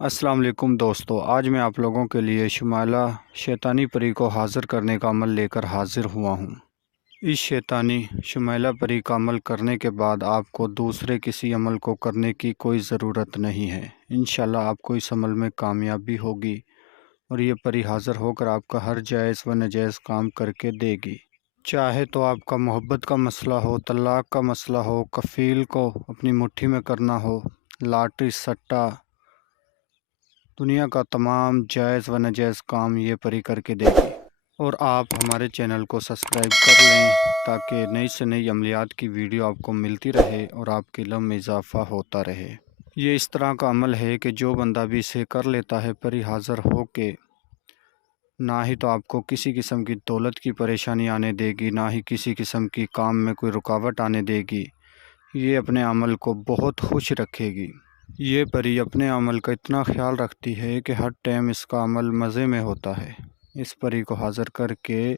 السلام علیکم دوستو، آج میں آپ لوگوں کے لیے شمالہ شیطانی پری کو حاضر کرنے کا عمل لے کر حاضر ہوا ہوں۔ اس شیطانی شمالہ پری کا عمل کرنے کے بعد آپ کو دوسرے کسی عمل کو کرنے کی کوئی ضرورت نہیں ہے۔ انشاءاللہ آپ کو اس عمل میں کامیابی ہوگی اور یہ پری حاضر ہو کر آپ کا ہر جائز و ناجائز کام کر کے دے گی۔ چاہے تو آپ کا محبت کا مسئلہ ہو، طلاق کا مسئلہ ہو، کفیل کو اپنی مٹھی میں کرنا ہو، لاٹری سٹا، دنیا کا تمام جائز و ناجائز کام یہ پری کر کے دے گی۔ اور آپ ہمارے چینل کو سبسکرائب کر لیں تاکہ نئی سے نئی عملیات کی ویڈیو آپ کو ملتی رہے اور آپ کے علم میں اضافہ ہوتا رہے۔ یہ اس طرح کا عمل ہے کہ جو بندہ بھی اسے کر لیتا ہے پری حاضر ہو کے، نہ ہی تو آپ کو کسی قسم کی دولت کی پریشانی آنے دے گی، نہ ہی کسی قسم کی کام میں کوئی رکاوٹ آنے دے گی۔ یہ اپنے عمل کو بہت خوش رکھے گی۔ یہ پری اپنے عمل کا اتنا خیال رکھتی ہے کہ ہر ٹائم اس کا عمل مزے میں ہوتا ہے۔ اس پری کو حاضر کر کے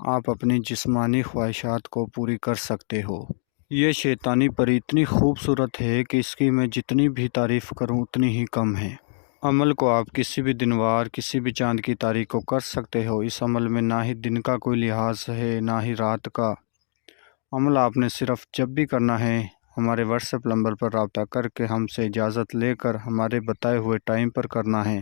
آپ اپنی جسمانی خواہشات کو پوری کر سکتے ہو۔ یہ شیطانی پری اتنی خوبصورت ہے کہ اس کی میں جتنی بھی تعریف کروں اتنی ہی کم ہے۔ عمل کو آپ کسی بھی دن وار، کسی بھی چاند کی تاریخ کو کر سکتے ہو۔ اس عمل میں نہ ہی دن کا کوئی لحاظ ہے، نہ ہی رات کا۔ عمل آپ نے صرف جب بھی کرنا ہے ہمارے واٹس ایپ نمبر پر رابطہ کر کے ہم سے اجازت لے کر ہمارے بتائے ہوئے ٹائم پر کرنا ہے،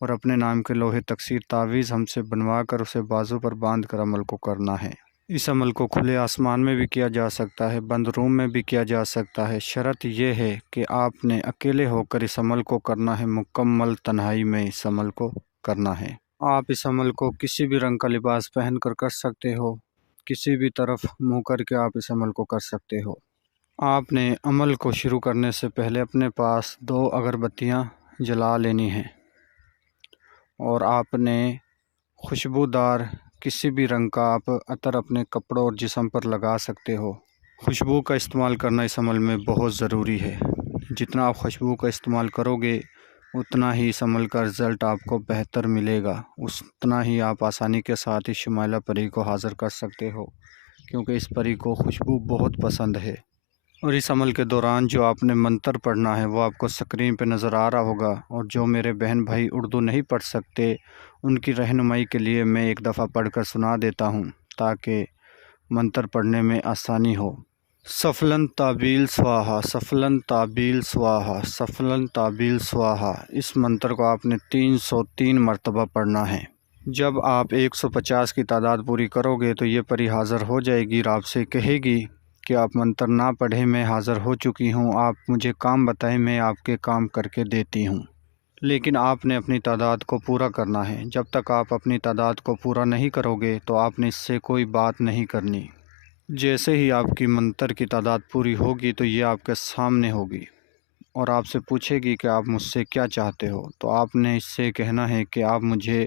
اور اپنے نام کے لوہے تکثیر تعویذ ہم سے بنوا کر اسے بازو پر باندھ کر عمل کو کرنا ہے۔ اس عمل کو کھلے آسمان میں بھی کیا جا سکتا ہے، بند روم میں بھی کیا جا سکتا ہے۔ شرط یہ ہے کہ آپ نے اکیلے ہو کر اس عمل کو کرنا ہے، مکمل تنہائی میں اس عمل کو کرنا ہے۔ آپ اس عمل کو کسی بھی رنگ کا لباس پہن کر کر سکتے ہو، کسی بھی طرف منہ کر کے آپ اس عمل کو کر سکتے ہو۔ آپ نے عمل کو شروع کرنے سے پہلے اپنے پاس 2 اگربتیاں جلا لینی ہیں، اور آپ نے خوشبودار کسی بھی رنگ کا آپ عطر اپنے کپڑوں اور جسم پر لگا سکتے ہو۔ خوشبو کا استعمال کرنا اس عمل میں بہت ضروری ہے۔ جتنا آپ خوشبو کا استعمال کرو گے اتنا ہی اس عمل کا رزلٹ آپ کو بہتر ملے گا، اتنا ہی آپ آسانی کے ساتھ اس شمالہ پری کو حاضر کر سکتے ہو، کیونکہ اس پری کو خوشبو بہت پسند ہے۔ اور اس عمل کے دوران جو آپ نے منتر پڑھنا ہے وہ آپ کو سکرین پہ نظر آ رہا ہوگا، اور جو میرے بہن بھائی اردو نہیں پڑھ سکتے ان کی رہنمائی کے لیے میں ایک دفعہ پڑھ کر سنا دیتا ہوں تاکہ منتر پڑھنے میں آسانی ہو۔ سفلن تابیل سواہا، سفلن تابیل سواہا، سفلن تابیل سواہا۔ اس منتر کو آپ نے 303 مرتبہ پڑھنا ہے۔ جب آپ 150 کی تعداد پوری کرو گے تو یہ پری حاضر ہو جائے گی اور آپ سے کہے گی کہ آپ منتر نہ پڑھیں، میں حاضر ہو چکی ہوں، آپ مجھے کام بتائیں، میں آپ کے کام کر کے دیتی ہوں۔ لیکن آپ نے اپنی تعداد کو پورا کرنا ہے۔ جب تک آپ اپنی تعداد کو پورا نہیں کرو گے تو آپ نے اس سے کوئی بات نہیں کرنی۔ جیسے ہی آپ کی منتر کی تعداد پوری ہوگی تو یہ آپ کے سامنے ہوگی اور آپ سے پوچھے گی کہ آپ مجھ سے کیا چاہتے ہو، تو آپ نے اس سے کہنا ہے کہ آپ مجھے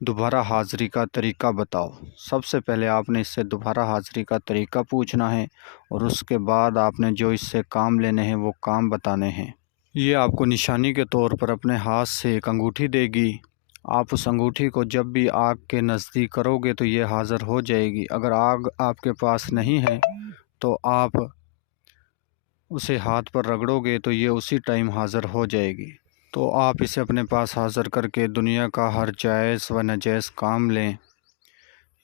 دوبارہ حاضری کا طریقہ بتاؤ۔ سب سے پہلے آپ نے اس سے دوبارہ حاضری کا طریقہ پوچھنا ہے، اور اس کے بعد آپ نے جو اس سے کام لینے ہیں وہ کام بتانے ہیں۔ یہ آپ کو نشانی کے طور پر اپنے ہاتھ سے ایک انگوٹھی دے گی۔ آپ اس انگوٹھی کو جب بھی آگ کے نزدیک کرو گے تو یہ حاضر ہو جائے گی۔ اگر آگ آپ کے پاس نہیں ہے تو آپ اسے ہاتھ پر رگڑو گے تو یہ اسی ٹائم حاضر ہو جائے گی۔ تو آپ اسے اپنے پاس حاضر کر کے دنیا کا ہر جائز و ناجائز کام لیں۔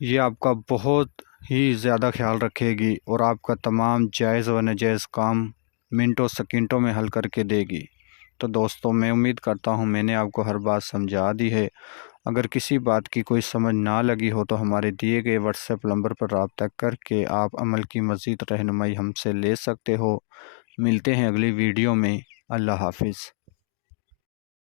یہ آپ کا بہت ہی زیادہ خیال رکھے گی اور آپ کا تمام جائز و ناجائز کام منٹوں سیکنڈوں میں حل کر کے دے گی۔ تو دوستوں، میں امید کرتا ہوں میں نے آپ کو ہر بات سمجھا دی ہے۔ اگر کسی بات کی کوئی سمجھ نہ لگی ہو تو ہمارے دیے گئے واٹس ایپ نمبر پر رابطہ کر کے آپ عمل کی مزید رہنمائی ہم سے لے سکتے ہو۔ ملتے ہیں اگلی ویڈیو میں۔ اللہ حافظ۔